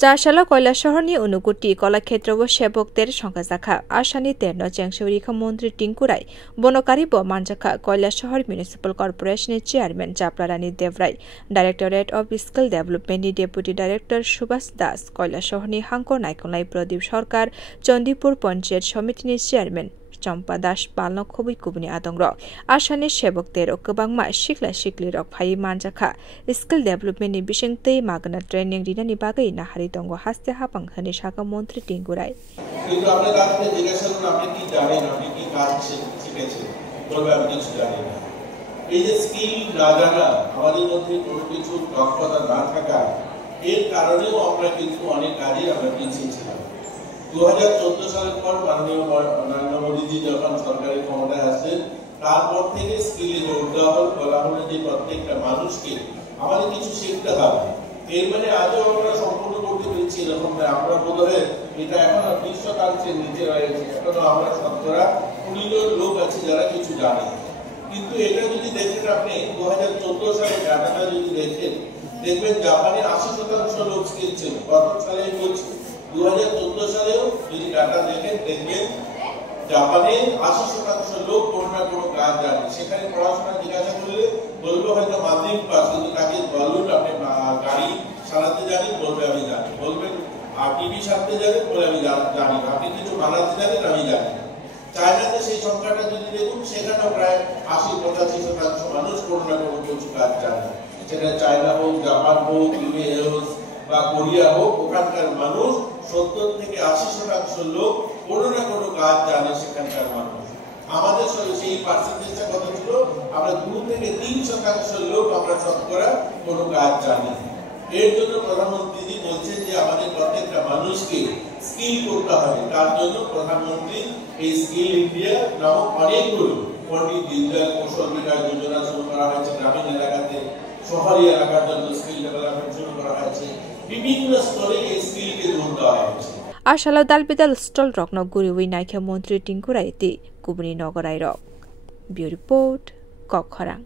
চারশালা কৈলাসহরনি অনুকুটি কলাক্ষেত্র ও সেবকদের সংখ্যা জাখা আসানি তেরনো চেংসৌরিখা মন্ত্রী টিঙ্কু রায় বনকারী ব মানজাখা কৈলাসহর মিউনিসিপাল কর্পোরেশনের chairman Chaplarani Debroy directorate of skill ডেভেলপমেন্টনি ডেপুটি ডাইরেক্টর সুভাষ দাস কৈলাসহরনি হাঙ্কর নাইকলাই প্রদীপ সরকার চন্দিপুর পঞ্চায়েত সমিতিনি চেয়ারম্যান চম্পা দাস পালন খুবই কুবনি আদং আসানি সেবকদের গোबांमा सिख्ला सिख्ली रक फाइ मानजाखा स्किल डेभेलपमेन्टनि बिसिंतै मागना ट्रेनिं दिनानि बागै नाहारि दंग हास्ते हापां होनि शाखा मन्त्री टिंकु राय কিন্তু আপনি তাকে জিজ্ঞাসা করুন আপনি কি জানেন আপনি কি কাজ শিখেছেন বলবে আমি কিছু জানি না এই যে স্কিল না জানা আমাদের মধ্যে কোনো কিছু দক্ষতা না থাকা এর কারণেও আমরা কিন্তু অনেক কাজে আমরা পিছিয়ে ছিলাম 2014 সালের পর মাননীয় নরেন্দ্র মোদীজি যখন সরকারের ক্ষমতায় আসেন তারপর থেকে স্কিলে জোর দেওয়া বলা হলো যে প্রত্যেকটা মানুষকে আমাদের কিছু শিখতে হবে এর মানে আজও আমরা সম্পূর্ণ করতে পেরেছি এরকম না আমরা বোধহয় এটা এখন 20% নিচে রয়েছে এখনো আমরা শতকরা 19 জন লোক আছে যারা কিছু জানে কিন্তু এটা যদি দেখেন আপনি 2014 সালে ডাটাটা যদি দেখেন দেখবেন জাপানে 80% লোক স্কিল ছিল গত সালে বলছি 2014 সালেও যদি ডাটা দেখেন দেখবেন জাপানে 80% লোক কোনো না কোনো কাজ জানে সেখানে পড়াশোনা জিজ্ঞাসা করলে বলবে হয়তো মাধ্যমিক পাস কিন্তু তাকে বলুন আপনি গাড়ি চালাতে জানেন বলবে আমি জানি বলবেন আর টিভি সারতে জানেন বলে আমি জানি আপনি কিছু বানাতে জানেন আমি জানি চায়নাতে সেই সংখ্যাটা যদি দেখুন সেখানেও প্রায় 80-85% মানুষ কোনো না কোনো কিছু কাজ জানে সেটা চায়না হোক জাপান হোক ইউএস বা কোরিয়া হোক ওখানকার মানুষ 70 থেকে 80% লোক কোনো না কোনো কাজ জানে সেখানকার মানুষ আমাদের সেই পার্সেন্টেজটা কত ছিল আমরা 2 থেকে 3% লোক আমরা শতকরা কোনো কাজ জানি এর জন্য প্রধানমন্ত্রী বলছেন যে আমাদের প্রত্যেকটা মানুষকে স্কিল করতে হবে তার জন্য প্রধানমন্ত্রী এই স্কিল ইন্ডিয়া নামক অনেকগুলো পণ্ডিত দীনদয়াল কৌশল বিকাশ যোজনা শুরু করা হয়েছে গ্রামীণ এলাকাতে শহরি এলাকার জন্য স্কিল ডেভেলপমেন্ট শুরু করা হয়েছে বিভিন্ন স্তরে এই স্কিলকে জোর দেওয়া হয়েছে আশালা দালবিদাল স্টল রকন গুরিউই নাইখা মন্ত্রী টিঙ্কু রায়তি কুবনি নগরাই রক বিউ রিপোর্ট কখরাং